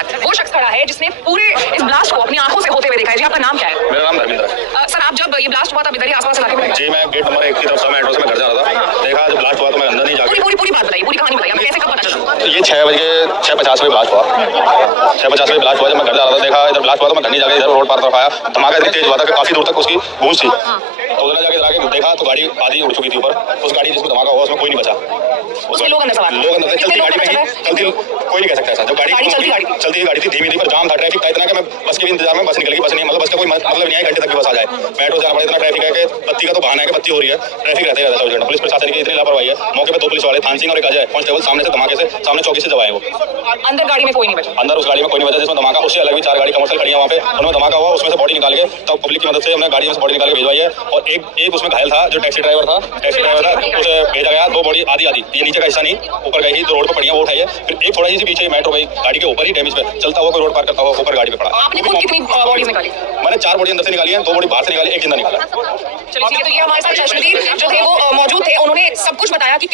साथ वो शख्स खड़ा है जिसने पूरे इस ब्लास्ट को अपनी आंखों से होते हुए देखा है। जी आपका नाम क्या है? मेरा नाम धर्मेंद्र है। सर आप जब ये ब्लास्ट हुआ था इधर ही आसपास इलाके में? जी मैं गेट नंबर 1 की तरफ था, मेट्रो से मैं घर जा रहा था। देखा जब ब्लास्ट हुआ तो मैं अंदर नहीं जाके पूरी बात बताइए, पूरी कहानी बताइए, हमें कैसे कब पता चला? तो ये 6:50 ब्लास्ट हुआ। 6:50 ब्लास्ट हुआ। जब मैं घर जा रहा था देखा इधर ब्लास्ट हुआ तो मैं घर नहीं जाके इधर रोड पार तरफ आया। धमाका इतनी तेज हुआ था कि काफी दूर तक उसकी गूंज थी। तो उधर जाके आगे देखा तो गाड़ी आधी उड़ चुकी थी ऊपर। उस गाड़ी जिसको धमाका हुआ उसमें कोई नहीं बचा। उसमें लोग अंदर सवार लोग अंदर चलती गाड़ी में ही चलती, कोई नहीं कह सकता ऐसा। जब गाड़ी चलती गाड़ी थी धीमी थी, पर जाम था, ट्रैफिक था इतना कि मैं बस के भी इंतजार में बस निकल गई। बस नहीं मतलब बस का कोई मतलब नहीं है घंटे तक की बस आ जाए। मेट्रो जाना पड़े इतना ट्रैफिक है कि बत्ती का तो बहाना है कि बत्ती हो रही है, ट्रैफिक रहते रहता है 24 घंटे। पुलिस प्रशासन की इतनी लापरवाही है। मौके पे 2 पुलिस वाले थान सिंह और एक अजय कांस्टेबल सामने से धमाके से सामने चौकी से जब आए। वो अंदर गाड़ी में कोई नहीं बचा। अंदर उस गाड़ी में कोई नहीं बचा जिसमें धमाका। उससे अलग भी 4 गाड़ी कमर्शियल खड़ी है वहाँ पे, उनमें धमाका हुआ। उसमें से बॉडी निकाल के तब पब्लिक की मदद से हमने गाड़ी में से बॉडी निकाल के भिजवाई है। और एक उसमें घायल था जो टैक्सी ड्राइवर था उसे भेजा गया। 2 बॉडी आधी ये नीचे का हिस्सा नहीं ऊपर गई, जो रोड पर पड़ी है वो उठाई है। फिर एक थोड़ा सी पीछे मेट्रो गई गाड़ी के ऊपर ही डैमेज पे चलता हुआ कोई रोड पार करता हुआ ऊपर गाड़ी पे पड़ा। आपने खुद कितनी बॉडीज निकाली? मैंने 4 बॉडी अंदर से निकाली है, 2 बॉडी बाहर से निकाली, एक जिंदा निकाला। चलिए ठीक है, तो ये हमारे साथ चश्मदीद जो थे वो मौजूद थे, उन्होंने सब कुछ बताया कि